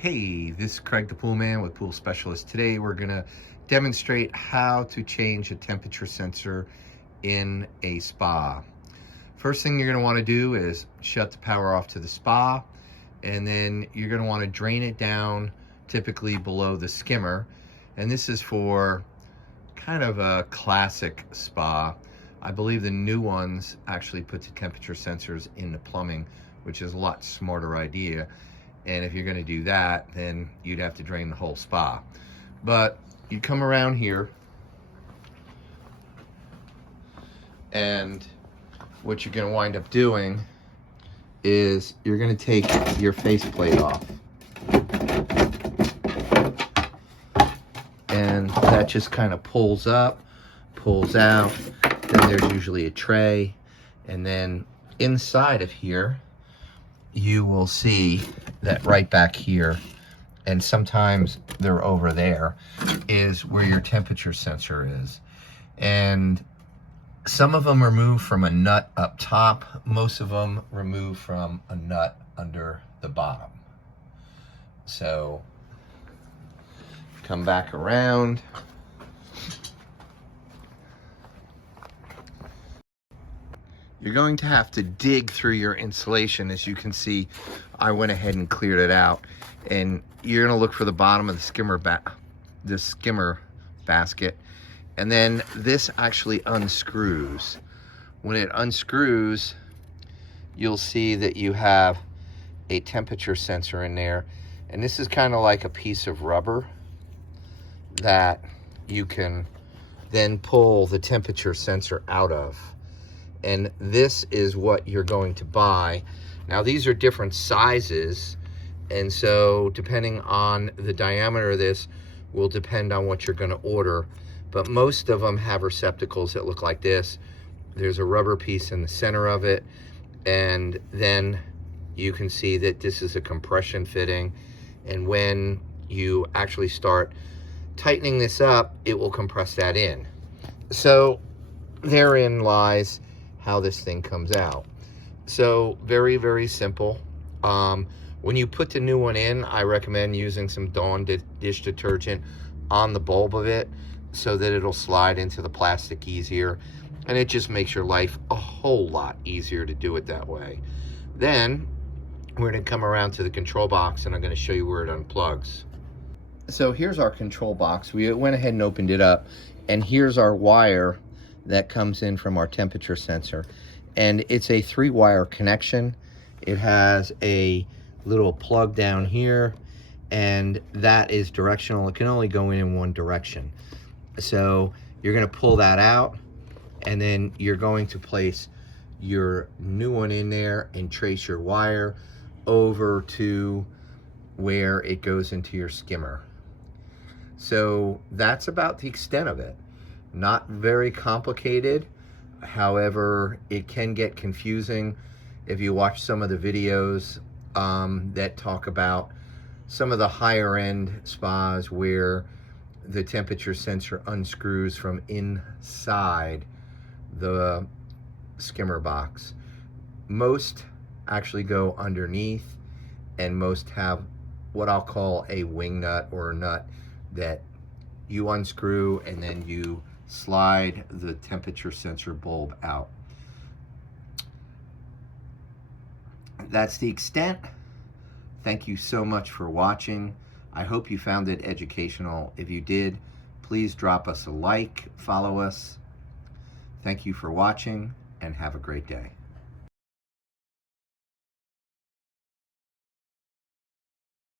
Hey, this is Craig the Pool Man with Pool Specialist. Today we're going to demonstrate how to change a temperature sensor in a spa. First thing you're going to want to do is shut the power off to the spa, and then you're going to want to drain it down, typically below the skimmer. And this is for kind of a classic spa. I believe the new ones actually put the temperature sensors in the plumbing, which is a lot smarter idea. And if you're going to do that, then you'd have to drain the whole spa. But you come around here, and what you're going to wind up doing is you're going to take your faceplate off. And that just kind of pulls up, pulls out. Then there's usually a tray. And then inside of here, you will see that right back here, and sometimes they're over there, is where your temperature sensor is. And some of them remove from a nut up top, most of them remove from a nut under the bottom. So come back around. You're going to have to dig through your insulation. As you can see, I went ahead and cleared it out. And you're gonna look for the bottom of the skimmer basket. And then this actually unscrews. When it unscrews, you'll see that you have a temperature sensor in there. And this is kind of like a piece of rubber that you can then pull the temperature sensor out of. And this is what you're going to buy. Now these are different sizes, and so depending on the diameter of this will depend on what you're going to order. But most of them have receptacles that look like this. There's a rubber piece in the center of it, and then you can see that this is a compression fitting, and when you actually start tightening this up, it will compress that in. So therein lies how this thing comes out. So very, very simple. When you put the new one in, I recommend using some Dawn dish detergent on the bulb of it so that it'll slide into the plastic easier, and it just makes your life a whole lot easier to do it that way. Then we're going to come around to the control box, and I'm going to show you where it unplugs. So here's our control box. We went ahead and opened it up, and here's our wire that comes in from our temperature sensor, and it's a 3-wire connection. It has a little plug down here, and that is directional. It can only go in one direction. So you're going to pull that out, and then you're going to place your new one in there and trace your wire over to where it goes into your skimmer. So that's about the extent of it. Not very complicated. However, it can get confusing if you watch some of the videos that talk about some of the higher end spas where the temperature sensor unscrews from inside the skimmer box. Most actually go underneath, and most have what I'll call a wing nut, or a nut that you unscrew and then you slide the temperature sensor bulb out. That's the extent. Thank you so much for watching. I hope you found it educational. If you did, please drop us a like, follow us. Thank you for watching, and have a great day.